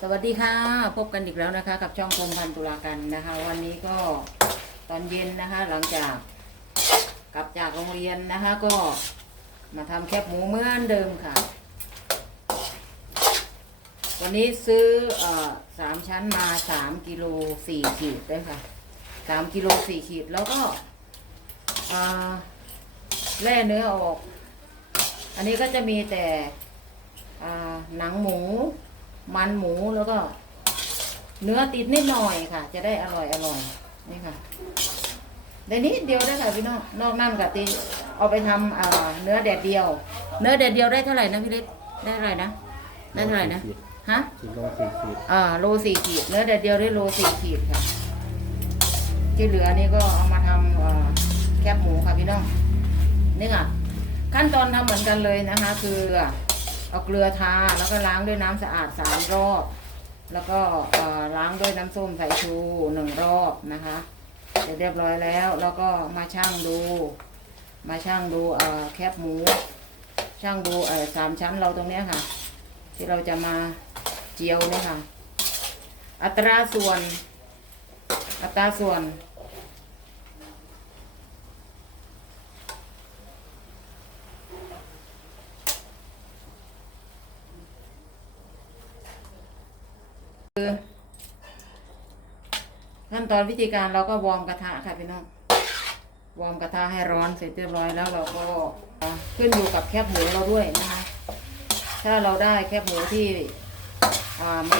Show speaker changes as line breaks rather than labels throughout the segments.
สวัสดีค่ะ พบกันอีกแล้วนะคะ กับช่องคมพันตุลากันนะคะ วันนี้ก็ตอนเย็นนะคะ หลังจากกลับจากโรงเรียนนะคะ ก็มาทำแคบหมูเหมือนเดิมค่ะ วันนี้ซื้อเอ่อสามชั้นมาสามกิโลสี่ขีดด้วยค่ะสามกิโลสี่ขีดแล้วก็เอ่อแล่เนื้อออก อันนี้ก็จะมีแต่อ่าหนังหมู มันหมูแล้วก็ เนื้อติดนิดหน่อยค่ะ จะได้อร่อยอร่อยนี่ค่ะได้นิดเดียวได้ค่ะพี่น้องนอกนั่นกับตีเอาไปทำอ่าเนื้อแดดเดียว เนื้อแดดเดียวได้เท่าไหร่นะพี่เล็กได้เท่าไหร่นะได้เท่าไหร่นะ
ฮะกิโลสี่ขีด
อ่าโลสี่ขีดเนื้อแดดเดียวได้โลสี่ขีดค่ะที่เหลือนี่ก็เอามาทำอ่าแคบหมูค่ะพี่น้องนี่ค่ะ ขั้นตอนทำเหมือนกันเลยนะคะ คือ เอาเกลือทาแล้วก็ล้างด้วยน้ำสะอาดสามรอบ แล้วก็ล้างด้วยน้ำส้มสายชูหนึ่งรอบนะคะเสร็จเรียบร้อยแล้ว แล้วก็มาชั่งดู มาชั่งดูแคบหมูชั่งดูสามชั้นเราตรงนี้ค่ะ ที่เราจะมาเจียวเนี่ยค่ะ อัตราส่วน อัตราส่วน ขั้นตอนวิธีการเราก็วอร์มกระทะค่ะพี่น้องวอร์มกระทะให้ร้อนเสร็จเรียบร้อยแล้วเราก็ขึ้นอยู่กับแคบหมูเราด้วยนะคะถ้าเราได้แคบหมูที่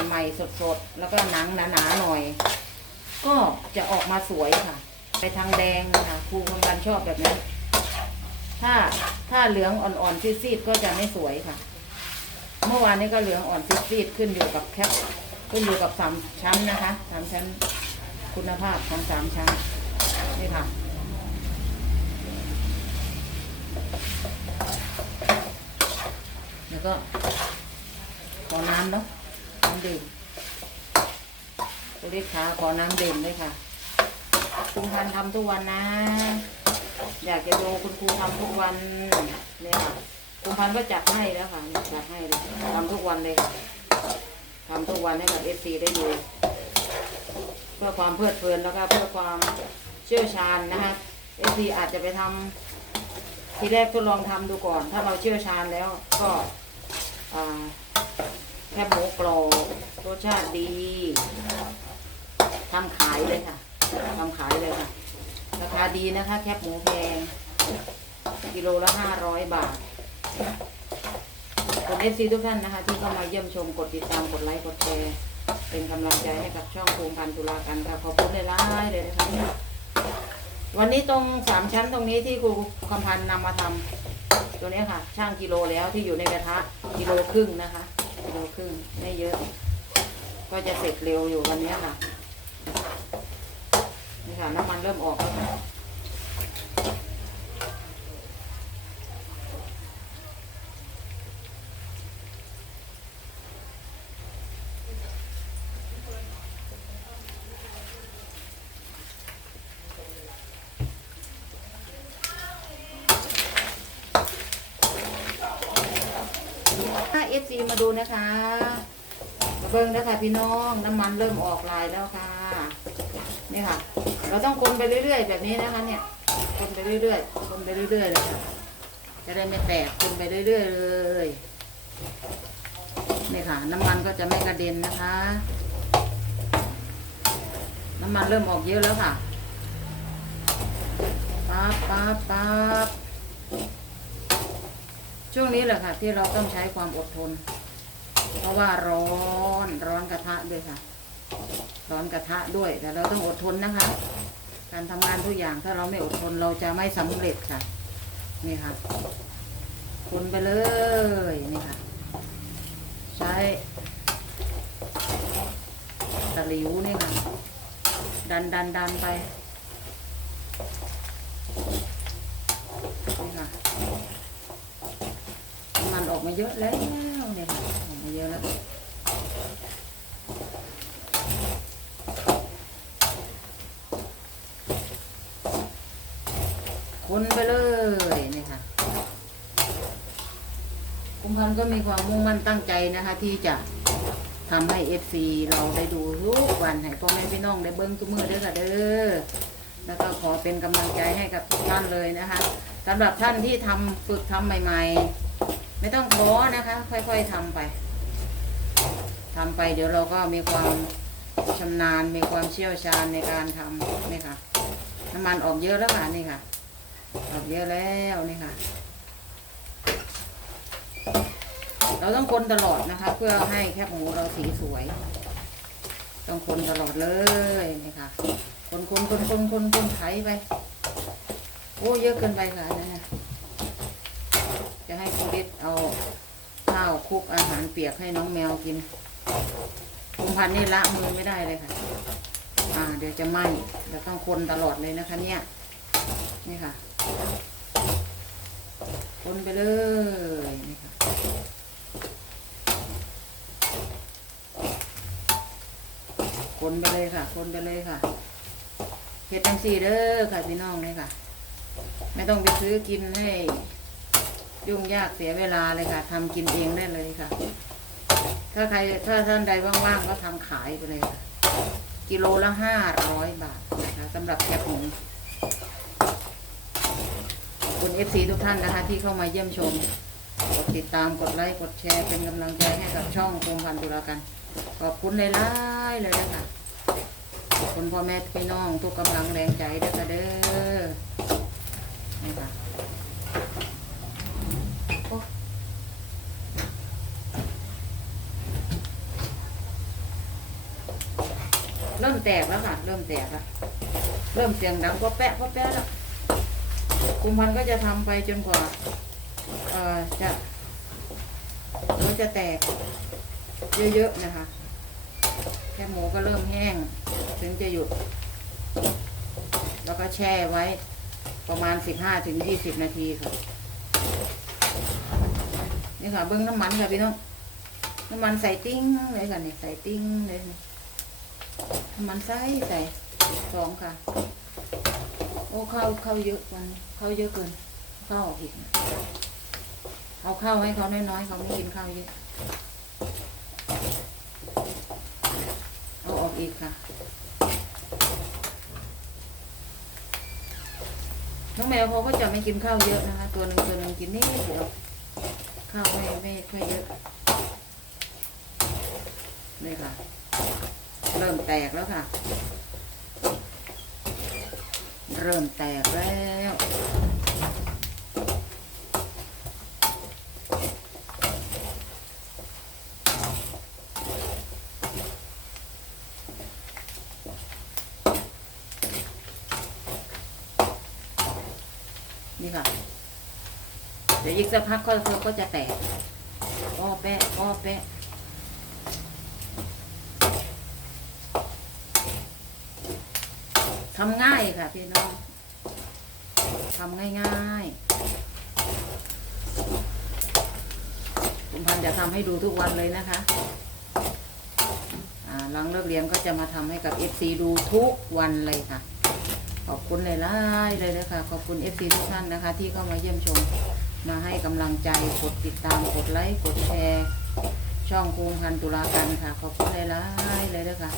ใหม่ๆสดๆ แล้วก็หนังหนาๆหน่อย ก็จะออกมาสวยค่ะ ไปทางแดงนะคะครูคนกันชอบแบบนั้ถ้าถ้าเหลืองอ่อนๆซีดๆก็จะไม่สวยค่ะ เมื่อวานนี้ก็เหลืองอ่อนซีดๆขึ้นอยู่กับแคป ขึ้นอยู่กับสามชั้นนะคะสามชั้นคุณภาพของสามชั้น นี่ค่ะ แล้วก็ขอน้ำเนาะน้ำดื่มตัวเล็กขาขอน้ำดื่มด้วยค่ะคุณพันทำทุกวันนะ อยากจะดูคุณครูทำทุกวันเนี่ยค่ะคุณพันก็จัดให้แล้วค่ะจัดให้เลยทำทุกวันเลยค่ะ ทำทุกวันให้กับเอฟซีได้ดู เพื่อความเพลิดเพลินแล้วก็เพื่อความเชี่ยวชาญนะคะเอฟซีอาจจะไปทำทีแรกทดลองทำดูก่อน ถ้าเราเชี่ยวชาญแล้วก็แคบหมูกรอบรสชาติดีทำขายเลยค่ะทำขายเลยค่ะ ราคาดีนะคะ แคบหมูแพงกิโลละห้าร้อยบาท คนเอฟซีทุกท่านนะคะ ที่เข้ามาเยี่ยมชมกดติดตามกดไลค์กดแชร์เป็นกำลังใจให้กับช่องโครงการตุลากันค่ะขอบคุณเลยล่ายเลยนะคะวันนี้ตรงสามชั้นตรงนี้ที่ครูคำพันธ์นำมาทำตัวนี้ค่ะ ช่างกิโลแล้วที่อยู่ในกระทะกิโลครึ่งนะคะกิโลครึ่งไม่เยอะ ก็จะเสร็จเร็วอยู่วันนี้ค่ะนี่ค่ะน้ำมันเริ่มออกแล้วค่ะ ซีมาดูนะคะมาเบิ้งนะคะพี่น้องน้ำมันเริ่มออกลายแล้วค่ะ นี่ค่ะ เราต้องคนไปเรื่อยๆ แบบนี้นะคะ เนี่ย คนไปเรื่อยๆ คนไปเรื่อยๆเลยค่ะจะได้ไม่แตกคนไปเรื่อยๆเลยนี่ค่ะ น้ำมันก็จะไม่กระเด็นนะคะ น้ำมันเริ่มออกเยอะแล้วค่ะปั๊บปั๊บปั๊บ ช่วงนี้แหละค่ะ ที่เราต้องใช้ความอดทน เพราะว่าร้อนร้อนกระทะด้วยค่ะ ร้อนกระทะด้วย แต่เราต้องอดทนนะคะ การทำงานทุกอย่างถ้าเราไม่อดทนเราจะไม่สำเร็จค่ะ นี่ค่ะคนไปเลยนี่ค่ะ ใช้ตะหลิวนี่ค่ะ ดันดันดันไปนี่ค่ะน้ำมัน ออกมาเยอะแล้วเนี่ยค่ะออกมาเยอะแล้วคนไปเลยนี่ค่ะคุณพันธ์ก็มีความมุ่งมั่นตั้งใจนะคะ ที่จะทำให้เอฟซีเราได้ดูทุกวันให้พ่อแม่พี่น้องได้เบิ้งทุกมือเด้อค่ะเด้อแล้วก็ขอเป็นกำลังใจให้กับทุกท่านเลยนะคะสำหรับท่านที่ทำฝึกทำใหม่ ๆ ไม่ต้องท้อนะคะ ค่อยๆทำไปทำไปเดี๋ยวเราก็มีความชำนาญมีความเชี่ยวชาญในการทำนี่ค่ะ น้ำมันออกเยอะแล้วค่ะนี่ค่ะ ออกเยอะแล้วนี่ค่ะ เราต้องคนตลอดนะคะ เพื่อให้แคบหมูเราสีสวย ต้องคนตลอดเลยนี่ค่ะ คนคนคนคนคนคนไถไป โอ้เยอะเกินไปค่ะนนั่นนะ จะให้คุณฤทธิ์เอาข้าวคลุกอาหารเปียกให้น้องแมวกินคุมพันธ์นี่ละมือไม่ได้เลยค่ะ อ่า เดี๋ยวจะไหม้เราต้องคนตลอดเลยนะคะ เนี่ย นี่ค่ะ คนไปเลยนี่ค่ะคนไปเลยค่ะ คนไปเลยค่ะเฮ็ดจังซี่เด้อค่ะพี่น้องเลยค่ะ ไม่ต้องไปซื้อกินให้ ยุ่งยากเสียเวลาเลยค่ะทำกินเองได้เลยค่ะ ถ้าใครถ้าท่านใดว่างๆก็ทำขายไปเลยค่ะ กิโลละห้าร้อยบาทนะคะสำหรับแคบหมูขอบคุณเอฟซีทุกท่านนะคะ ที่เข้ามาเยี่ยมชม กดติดตามกดไลค์กดแชร์เป็นกำลังใจให้กับช่องโครงพันธุรากัน ขอบคุณเลยล่เลยนะคะขอบคุณพ่อแม่พี่น้องทุกกำลังแรงใจเด้อค่ะเด้อนี่ค่ะ เริ่มแตกแล้วค่ะ เริ่มแตกแล้วเริ่มเสียงดังก็แปะก็แปะแล้วคุมพันก็จะทำไปจนกว่าเอ่อจะก็จะแตก เยอะๆนะคะแค่หมูก็เริ่มแห้ง ถึงจะหยุด แล้วก็แช่ไว้ประมาณสิบห้าถึงยี่สิบนาทีค่ะนี่ค่ะเบิ้งน้ำมันค่ะพี่น้องน้ำมันใส่ติ้งเลยค่ะนี่ใส่ติ้งเลย มันใส่ใส่สองค่ะ โอ้เข้าเข้าเยอะวันเข้าเยอะเกิน เข้าออกอีกเอาข้าวให้เขาน้อยๆเขาไม่กินข้าวเยอะเอาออกอีกค่ะน้องแมวเขาก็จะไม่กินข้าวเยอะนะคะ ตัวหนึ่งตัวหนึ่งกินนิดเดียวข้าวไม่ไม่ค่อยเยอะนี่ค่ะ เริ่มแตกแล้วค่ะ เริ่มแตกแล้วนี่ค่ะ เดี๋ยวอีกสักพักก็ก็จะแตกอ้อแปะอ้อแปะ ทำง่ายค่ะพี่น้องทำง่ายๆคุณพันจะทำให้ดูทุกวันเลยนะคะอ่าหลังเลิกเรียนก็จะมาทำให้กับ FC ดูทุกวันเลยค่ะ ขอบคุณหลายๆเลยนะคะขอบคุณ FC ทุกท่านนะคะ ที่เข้ามาเยี่ยมชม มาให้กำลังใจ กดติดตาม กดไลค์ กดแชร์ ช่องคูงพันตุลากันค่ะ ขอบคุณหลายๆเลยนะคะ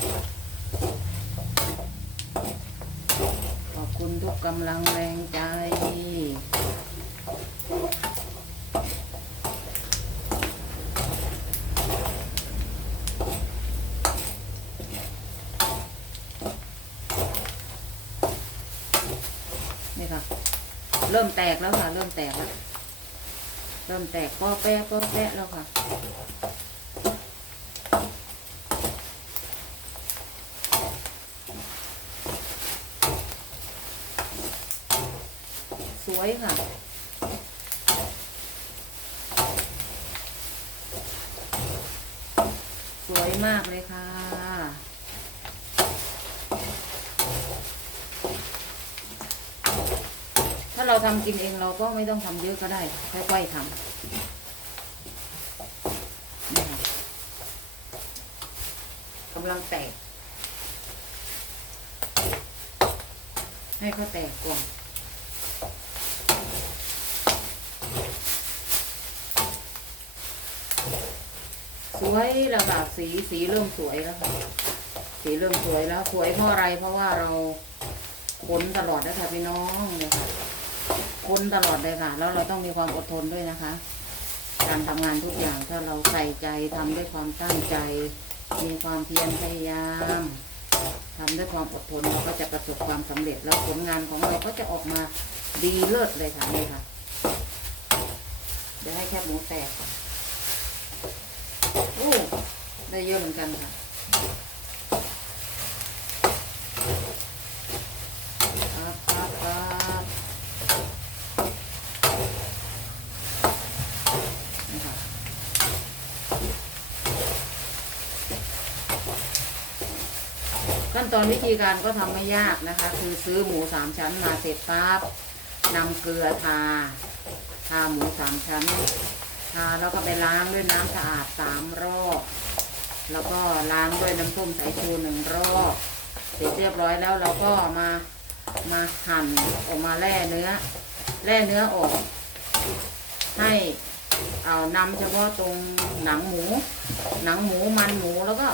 ขอบ คุณทุกกำลังแรงใจ นี่ค่ะ เริ่มแตกแล้วค่ะ เริ่มแตกแล้ว เริ่มแตกป้อแปะป้อแปะแล้วค่ะ สวยค่ะ สวยมากเลยค่ะ ถ้าเราทำกินเองเราก็ไม่ต้องทำเยอะก็ได้ ค่อยๆทำกำลังแตก ให้เขาแตกก่อน วยแล้วค่ะสีสีเริ่มสวยแล้วค่ะสีเริ่มสวยแล้วสวยเพราะอะไรเพราะว่าเราค้นตลอดนะคะพี่น้องเนี่ยค่ะค้นตลอดเลยค่ะ แล้วเราต้องมีความอดทนด้วยนะคะ การทำงานทุกอย่างถ้าเราใส่ใจทำด้วยความตั้งใจ มีความเพียรพยายามทำด้วยความอดทนเราก็จะประสบความสำเร็จแล้วผลงานของเราก็จะออกมาดีเลิศเลยค่ะนี่ค่ะเดี๋ยวให้แค่หมูแตกก่อน โอ้ได้เยอะเหมือนกันค่ะครับครับครับนี่ค่ะขั้นตอนวิธีการก็ทำไม่ยากนะคะ คือซื้อหมูสามชั้นมาเสร็จปั๊บนำเกลือทา ทาหมูสามชั้น ทาแล้วก็ไปล้างด้วยน้ำสะอาดสามรอบ แล้วก็ล้างด้วยน้ำส้มสายชูหนึ่งรอบเสร็จเรียบร้อยแล้วเราก็มามาหั่นออกมาแล่เนื้อ แล่เนื้อออก ให้เอานำเฉพาะตรงหนังหมู หนังหมูมันหมูแล้วก็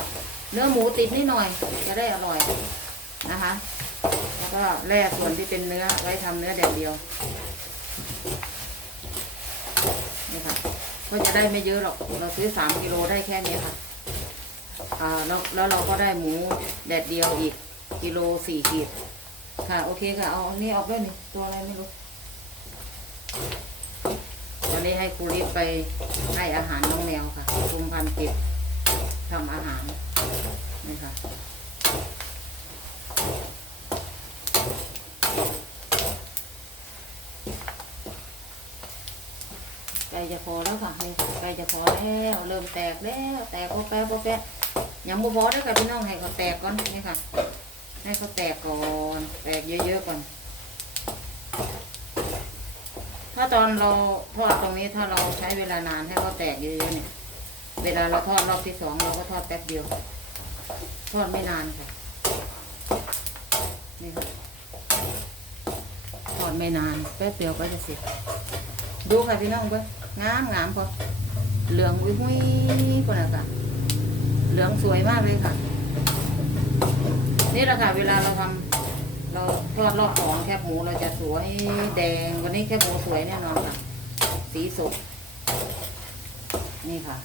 เนื้อหมูติดนิดหน่อย จะได้อร่อยนะคะ แล้วก็แล่ส่วนที่เป็นเนื้อไว้ทำเนื้อแดดเดียวนี่ค่ะ ก็จะได้ไม่เยอะหรอก เราซื้อสามกิโลได้แค่นี้ค่ะอ่าแล้วแล้วเราก็ได้หมูแดดเดียวอีกกิโลสี่ขีด ค่ะ โอเคค่ะ เอาอันนี้ออกด้วยนี่ ตัวอะไรไม่รู้ ตอนนี้ให้ครูริบไปให้อาหารน้องแมวค่ะคุมพันธ์เก็บทำอาหารนี่ค่ะ ใกล้ จะพอแล้วค่ะนี่ค่ะใกล้จะพอแล้วเริ่มแตกแล้วแตกพอแป๊บพอแป๊บยังบ่พอได้อค่ะพี่น้องให้เขาแตกก่อนนี่ค่ะ ให้เขาแตกก่อนแตกเยอะๆก่อน ถ้าตอนเราทอดตรงนี้ถ้าเราใช้เวลานานให้เขาแตกเยอะๆเนี่ย เวลาเราทอดรอบที่สองเราก็ทอดแป๊บเดียว ทอดไม่นานค่ะนี่ค่ะทอดไม่นานแป๊บเดียวก็จะเสร็จดูค่ะพี่น้องเบ้ งามงามพอเหลืองอุ้ยคนละค่ะเหลืองสวยมากเลยค่ะ นี่แหละค่ะ เวลาเราทำเราทอดรอบสองแคบหมูเราจะสวยแดงวันนี้แคบหมูสวยแน่นอนค่ะ สีสดนี่ค่ะ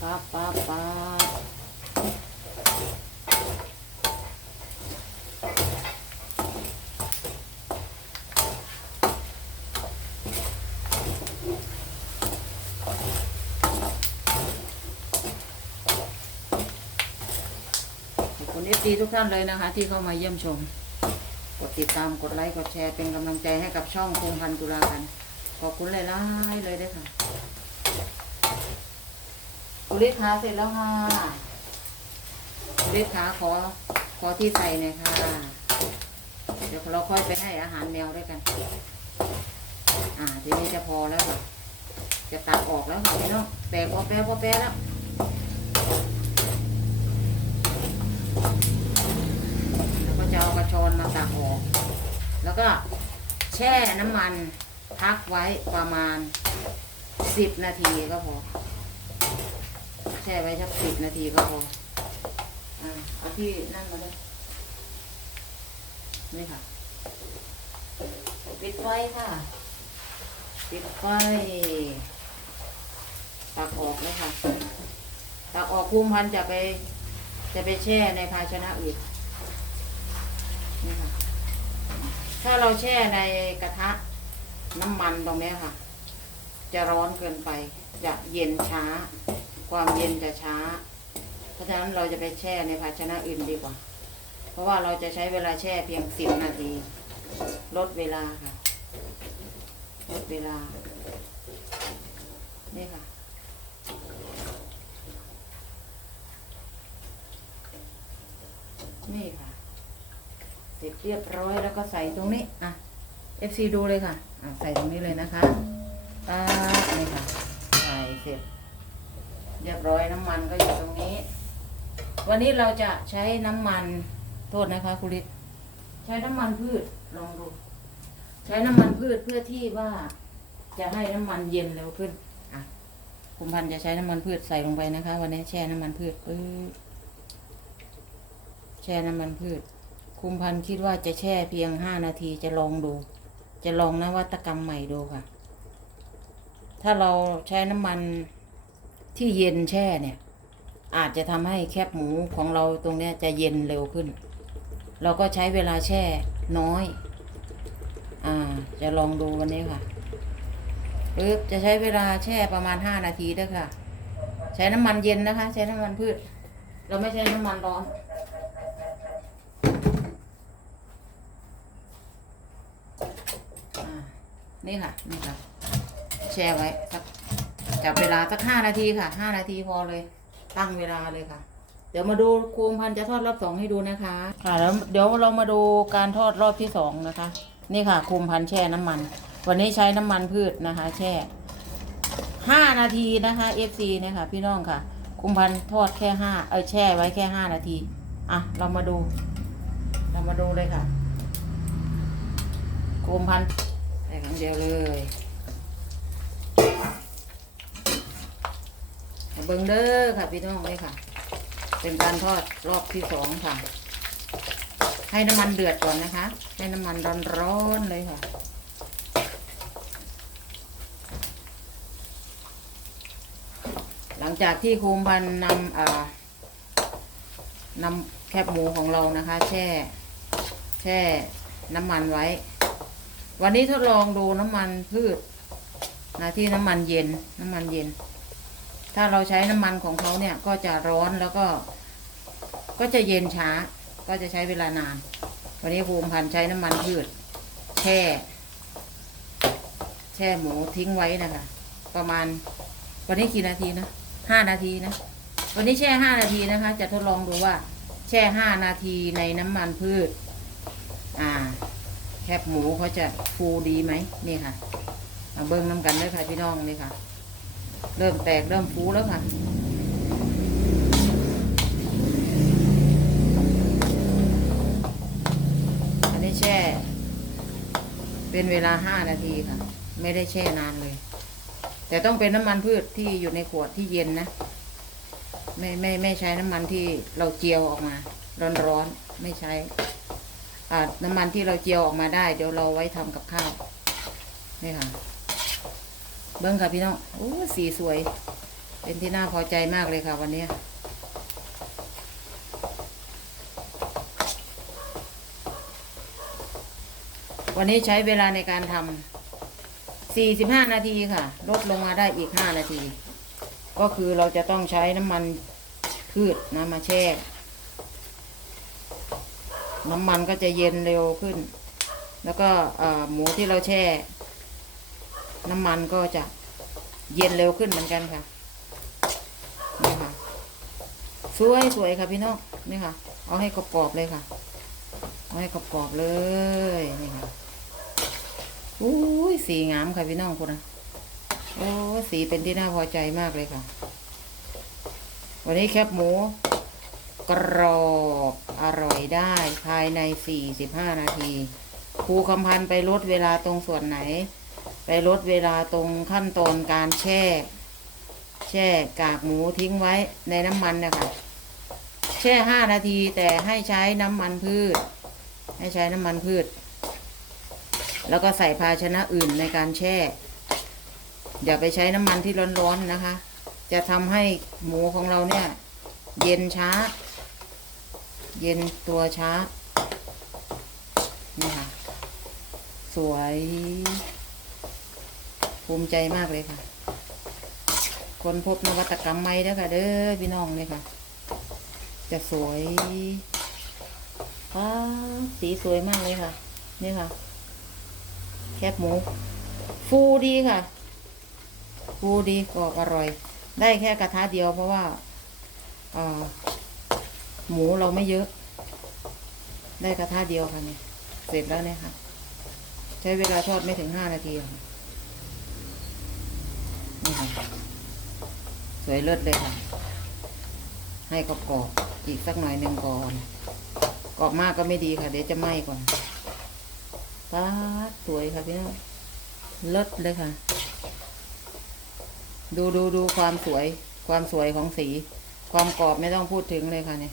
ปั๊บปั๊บปั๊บขอบคุณ เอฟซีทุกท่านเลยนะคะ ที่เข้ามาเยี่ยมชม กดติดตามกดไลค์กดแชร์เป็นกำลังใจให้กับช่องพงพันธุลากัน ขอบคุณหลายเลยด้วยค่ะกุลิขาเสร็จแล้วค่ะกุลิขาขอขอที่ใส่หน่อยค่ะ เดี๋ยวเราค่อยไปให้อาหารแมวด้วยกัน อ่าทีนี้จะพอแล้วค่ะจะตักออกแล้วค่ะพี่น้องแตกพอแป๊ะพอแป๊ะแล้วแล้วก็จะเอากระช อนมาตักออก แล้วก็แช่น้ำมันพักไว้ประมาณสิบนาทีก็พอ แช่ไว้สักสิบนาทีก็พออ่าเอาที่นั่นมาเลยนี่ค่ะ ปิดไฟค่ะ ปิดไฟตักออกเลยค่ะตักออกคุมพันธุ์จะไป จะไปแช่ในภาชนะอื่นนี่ค่ะ ถ้าเราแช่ในกระทะน้ำมันตรงนี้ค่ะ จะร้อนเกินไป จะเย็นช้า ความเย็นจะช้า เพราะฉะนั้นเราจะไปแช่ในภาชนะอื่นดีกว่า เพราะว่าเราจะใช้เวลาแช่เพียงสิบนาที ลดเวลาค่ะ ลดเวลา นี่ค่ะนี่ค่ะ เสร็จเรียบร้อยแล้วก็ใส่ตรงนี้อะ FC ดูเลยค่ะอะ ใส่ตรงนี้เลยนะคะตานี่ค่ะ ใส่เสร็จ เรียบร้อยน้ำมันก็อยู่ตรงนี้ วันนี้เราจะใช้น้ำมันโทษนะคะคุณฤทธิ์ใช้น้ำมันพืชลองดู ใช้น้ำมันพืชเพื่อที่ว่าจะให้น้ำมันเย็นเร็วขึ้นอะคุมพันธ์จะใช้น้ำมันพืชใส่ลงไปนะคะ วันนี้แช่น้ำมันพืชปึ๊บแช่น้ำมันพืช คุมพันน์คิดว่าจะแช่เพียงห้านาทีจะลองดู จะลองนวัตกรรมใหม่ดูค่ะ ถ้าเราใช้น้ำมันที่เย็นแช่เนี่ย อาจจะทำให้แคบหมูของเราตรงเนี้ยจะเย็นเร็วขึ้น เราก็ใช้เวลาแช่น้อย อ่า จะลองดูวันนี้ค่ะปึ๊บจะใช้เวลาแช่ประมาณห้านาทีด้วยค่ะ ใช้น้ำมันเย็นนะคะ ใช้น้ำมันพืช เราไม่ใช้น้ำมันร้อน อ่า นี่ค่ะ นี่ค่ะ แช่ไว้สักจับเวลาสักห้านาทีค่ะห้านาทีพอเลย ตั้งเวลาเลยค่ะ เดี๋ยวมาดูโคมพันจะทอดรอบสองให้ดูนะคะ ค่ะแล้วเดี๋ยวเรามาดูการทอดรอบที่สองนะคะ นี่ค่ะโคมพันแช่น้ำมัน วันนี้ใช้น้ำมันพืชนะคะ แช่ห้านาทีนะคะ FC เนี่ยค่ะ พี่น้องค่ะคุมพันทอดแค่ห้าเออแช่ไว้แค่ห้านาทีอะเรามาดู เรามาดูเลยค่ะโคมพันธ์ เดียวเลยเบิ้งเด้อค่ะพี่น้องเลยค่ะ เป็นการทอดรอบที่สองค่ะ ให้น้ำมันเดือดก่อนนะคะ ให้น้ำมันร้อนๆเลยค่ะหลังจากที่คุมพันนำนำแคบหมูของเรานะคะ แช่ แช่น้ำมันไว้ วันนี้ทดลองดูน้ำมันพืชนะที่น้ำมันเย็นน้ำมันเย็น ถ้าเราใช้น้ำมันของเขาเนี่ยก็จะร้อนแล้วก็ ก็จะเย็นช้า ก็จะใช้เวลานาน วันนี้ภูมิพันธ์ใช้น้ำมันพืชแช่ แช่หมูทิ้งไว้นะคะ ประมาณ วันนี้กี่นาทีนะห้านาทีนะ วันนี้แช่ห้านาทีนะคะ จะทดลองดูว่า แช่ห้านาทีในน้ำมันพืช อ่า แคบหมูเขาจะฟูดีไหมนี่ค่ะมาเบิ้งน้ำกันเลยค่ะพี่น้องนี่ค่ะ เริ่มแตกเริ่มฟูแล้วค่ะอันนี้แช่ เป็นเวลาห้านาทีค่ะ ไม่ได้แช่นานเลย แต่ต้องเป็นน้ำมันพืชที่อยู่ในขวดที่เย็นนะ ไม่ไม่ไม่ใช้น้ำมันที่เราเจียวออกมา ร้อนๆไม่ใช้ น้ำมันที่เราเจียวออกมาได้ เดี๋ยวเราไว้ทำกับข้าวนี่ค่ะ เบิ้งค่ะพี่น้องโอ้สีสวย เป็นที่น่าพอใจมากเลยค่ะ วันนี้วันนี้ใช้เวลาในการทำ45 นาทีค่ะ ลดลงมาได้อีก 5 นาที ก็คือเราจะต้องใช้น้ำมันพืชนะมาแช่ น้ำมันก็จะเย็นเร็วขึ้น แล้วก็หมูที่เราแช่ น้ำมันก็จะเย็นเร็วขึ้นเหมือนกันค่ะนี่ค่ะ สวยสวยค่ะพี่น้องนี่ค่ะ เอาให้กรอบๆเลยค่ะ เอาให้กรอบๆเลยนี่ค่ะอุ้ยสีงามค่ะพี่น้องคุณนะโอ้สีเป็นที่น่าพอใจมากเลยค่ะ วันนี้แคบหมู กรอบอร่อยได้ภายใน 45 นาทีครูคำพันไปลดเวลาตรงส่วนไหน ไปลดเวลาตรงขั้นตอนการแช่ แช่กากหมูทิ้งไว้ในน้ำมันนะคะแช่ 5 นาทีแต่ให้ใช้น้ำมันพืช ให้ใช้น้ำมันพืช แล้วก็ใส่ภาชนะอื่นในการแช่ อย่าไปใช้น้ำมันที่ร้อนๆนะคะ จะทำให้หมูของเราเนี่ย เย็นช้า เย็นตัวช้า นี่ค่ะ สวย ภูมิใจมากเลยค่ะ คนพบนวัตกรรมใหม่เด้อค่ะ เด้อพี่น้องเนี่ยค่ะ จะสวยอ้าสีสวยมากเลยค่ะ นี่ค่ะ แคบหมู ฟูดีค่ะ ฟูดีกรอบอร่อย ได้แค่กระทะเดียวเพราะว่าอ่อ หมูเราไม่เยอะ ได้กระทะเดียวค่ะเนี่ยเสร็จแล้วเนี่ยค่ะ ใช้เวลาทอดไม่ถึงห้านาทีค่ะนี่ค่ะสวยเลิศเลยค่ะ ให้กรอบๆอีกสักหน่อยหนึ่งก่อนกรอบมากก็ไม่ดีค่ะ เดี๋ยวจะไหม้ก่อนป้าดสวยค่ะพี่น้องเลิศเลยค่ะ ดูดูดูความสวย ความสวยของสี ความกรอบไม่ต้องพูดถึงเลยค่ะเนี่ย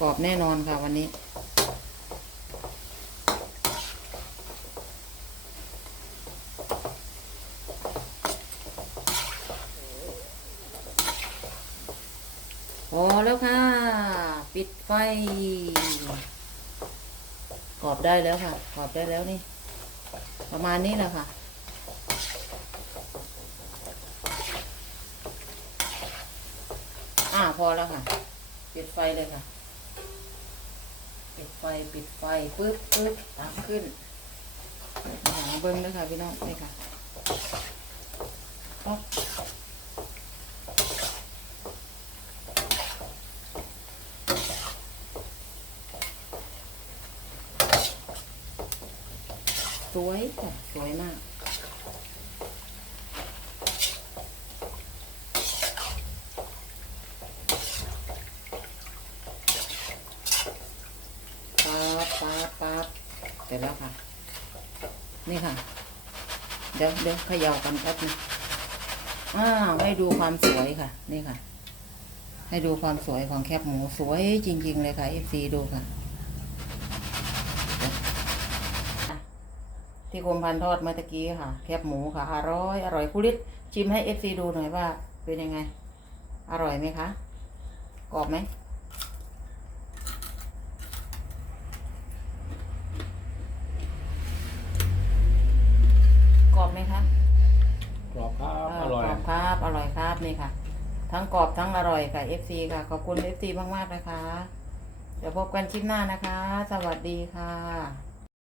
กรอบแน่นอนค่ะวันนี้พอแล้วค่ะ ปิดไฟกรอบได้แล้วค่ะกรอบได้แล้วนี่ ประมาณนี้แหละค่ะอ่าพอแล้วค่ะ ปิดไฟเลยค่ะ ปิดไฟปิดไฟปึ๊บปึ๊บตักขึ้นหาเบิ้งเลยค่ะพี่น้องนี่ค่ะสวยค่ะสวยมาก ปั๊บปั๊บปั๊บเสร็จแล้วค่ะ นี่ค่ะ เดี๋ยวเดี๋ยวเขย่ากันแป๊บนึงอ้าวให้ดูความสวยค่ะ นี่ค่ะ ให้ดูความสวยของแคบหมูสวยจริง ๆ เลยค่ะ FC ดูค่ะ ที่กรมพันทอดเมื่อกี้ค่ะ แคบหมูค่ะ อร่อย อร่อยคุริตชิมให้ FC ดูหน่อยว่าเป็นยังไง อร่อยไหมคะ กรอบไหม กรอบไหมคะ
กรอบครับ เอร่อย กรอบ
ครับ อร่อยครับนี่ค่ะ ทั้งกรอบทั้งอร่อยค่ะ FC ค่ะ ขอบคุณ FC มากๆนะคะ เดี๋ยวพบกันคลิปหน้านะคะ สวัสดีค่ะ